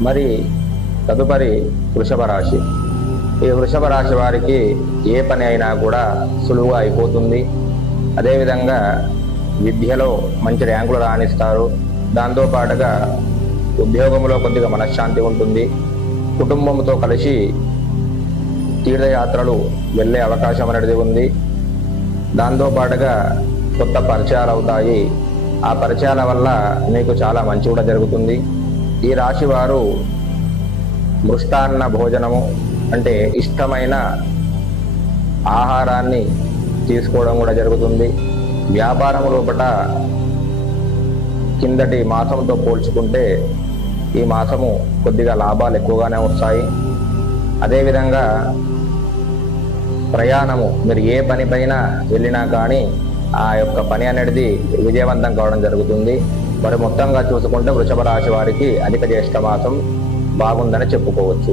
మరి తదుపరి వృషభ రాశి. ఈ వృషభ రాశి వారికి ఏ పని అయినా కూడా సులువుగా అయిపోతుంది. అదేవిధంగా విద్యలో మంచి ర్యాంకులు రాణిస్తారు. దాంతోపాటుగా ఉద్యోగంలో కొద్దిగా మనశ్శాంతి ఉంటుంది. కుటుంబంతో కలిసి తీర్థయాత్రలు వెళ్ళే అవకాశం అనేది ఉంది. దాంతోపాటుగా కొత్త పరిచయాలు అవుతాయి. ఆ పరిచయాల వల్ల మీకు చాలా మంచి కూడా జరుగుతుంది. ఈ రాశి వారు మృష్టాన్న భోజనము అంటే ఇష్టమైన ఆహారాన్ని తీసుకోవడం కూడా జరుగుతుంది. వ్యాపారం లోపల కిందటి మాసంతో పోల్చుకుంటే ఈ మాసము కొద్దిగా లాభాలు ఎక్కువగానే వస్తాయి. అదేవిధంగా ప్రయాణము, మీరు ఏ పని పైన వెళ్ళినా కానీ ఆ యొక్క పని అనేది విజయవంతం కావడం జరుగుతుంది. మరి మొత్తంగా చూసుకుంటే వృషభ రాశి వారికి అధిక జ్యేష్ఠ మాసం బాగుందని చెప్పుకోవచ్చు.